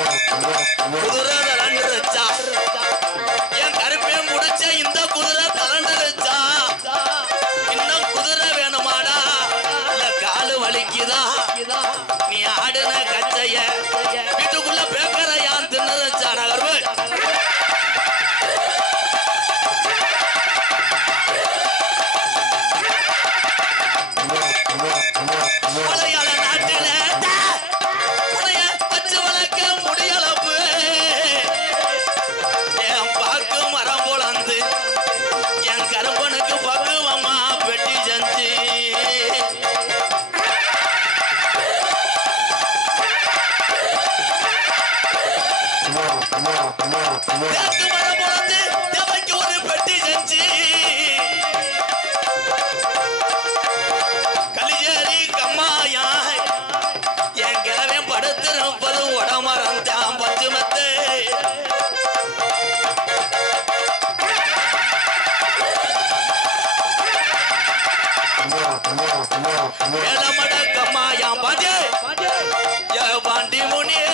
குதிரை தலண்டுச்சா என் கருப்பையும் முடிச்ச இந்த குதிரை தலண்டுச்சா இன்னும் குதிரை வேணுமாடா இல்ல காலு வலிக்குதா நீ ஆடுன கச்சைய வீட்டுக்குள்ள பேக்கற யான் தின்னுச்சா நகர்வு மலையாள நாட்டில உனைய வச்சு வளர்க்க முடியலப்பு என் பாக்கு மரம் போலந்து என் கரும்பனுக்கு பக்குவமா பெட்டி செஞ்சு தேக்கு மரம் போலந்து தேவைக்கு ஒரு பெட்டி செஞ்சு கலிஜேரி கம்மாயா என் கிழவன் படுத்திருப்பது உடமரம் தான் பச்சுமத்து ஏழமட கம்மாயா பாஜே ஏ பாண்டி முனியே